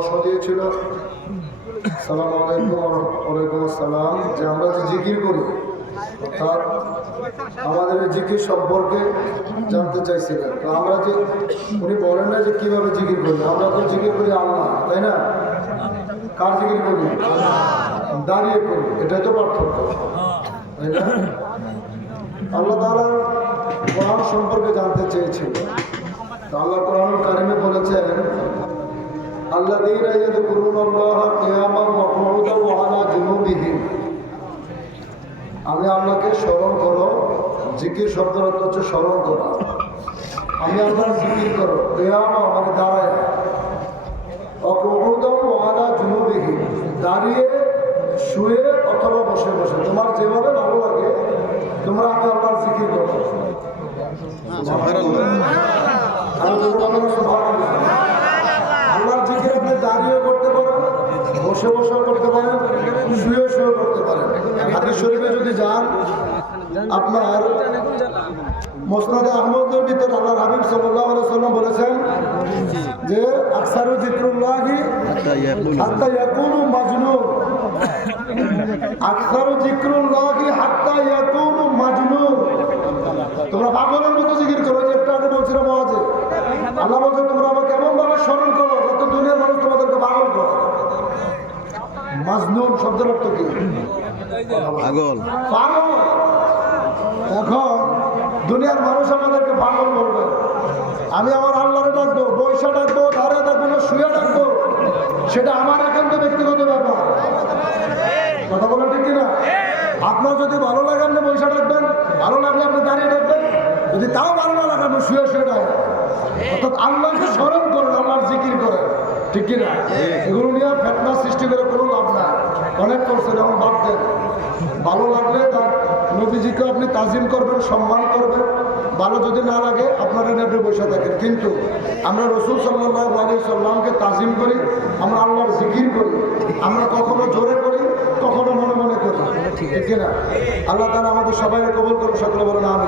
প্রশ্ন দিয়েছিল। সালাম আলাইকুম যে আমরা যে জিকির করি, অর্থাৎ আমাদের জিকির সম্পর্কে জানতে চাইছিলেন। তো আমরা যে, উনি বলেন না যে কীভাবে জিকির করি আমরা তো জিকির করি আল্লাহ, তাই না? কার জিকির করি? দাঁড়িয়ে করি, এটাই তো পার্থক্য, তাই না? আল্লাহ তাআলা কোরআন সম্পর্কে জানতে চেয়েছিল। তো আল্লাহ ইয়াযকুরুনাল্লাহা কিয়ামান ওয়া কুউদান ওয়া আলা জুনুবিহিম আমি আল্লাহকে স্মরণ করো জিকির শব্দের অর্থ হচ্ছে স্মরণ করা। আমি আল্লাহর জিকির করো কেয়ামা মানে দাঁড়ায়। ওয়া আলা জুনুবিহিম দাঁড়িয়ে শুয়ে অথবা বসে বসে। তোমার যেভাবে ভালো লাগে তোমরা আমি আল্লাহর জিকির করো। আমি বসে বসেও করতে পারেন শুয়ে শুয়েও করতে পারেন। হাদিস শরীফে যদি যান, আপনার মোসনাদে আহমদের ভিতরে আল্লাহ হাবিব সাল্লাহ সাল্লাম বলেছেন যে, আকসারু জিক্রুল্লাহি হাত্তা ইয়াকুনু মাজনুন। আকসারু জিক্রুল্লাহি হাত্তা ইয়াকুনু মাজনুন। তোমরা পাগলের মতো জিকির করো যে একটু আগে বলছিলাম আওয়াজে আল্লাহ বলছে তোমরা আমাকে এমন ভাবে স্মরণ করো যত দুনিয়ার মানুষ তোমাদেরকে পাগল করে মাজনুন শব্দের অর্থ কি? পাগল। পাগল? এখন দুনিয়ার মানুষ আমাদেরকে পাগল বলবে। আমি আমার আল্লাহরে ডাকবো বৈশা ডাকবো ধারে ডাকবো না শুয়ে ডাকবো। সেটা আমার একান্ত ব্যক্তিগত ব্যাপার। কথা বলেন ঠিক কিনা? আপনার যদি ভালো লাগে আপনি বৈশা ডাকবেন। ভালো লাগলে আপনি দাঁড়িয়ে ডাকবেন। যদি তাও ভালো না লাগে আপনি শুয়ে শুয়ে ডাকবেন। অর্থাৎ আল্লাহকে স্মরণ করেন আল্লাহর জিকির করেন। ঠিক কিনা? এগুলো নিয়ে ফেতনা ভালো লাগলে তার নবীজিকে আপনি তাজিম করবেন, সম্মান করবেন। ভালো যদি না লাগে আপনারা নেবে বসে থাকেন। কিন্তু আমরা রসুল সাল্লাহ আলী সাল্লামকে তাজিম করি, আমরা আল্লাহর জিকির করি, আমরা কখনো জোরে করি, কখনো মনে মনে করি। ঠিক না আল্লাহ তারা আমাদের সবাই কবল করুন সকলে বলেন আমি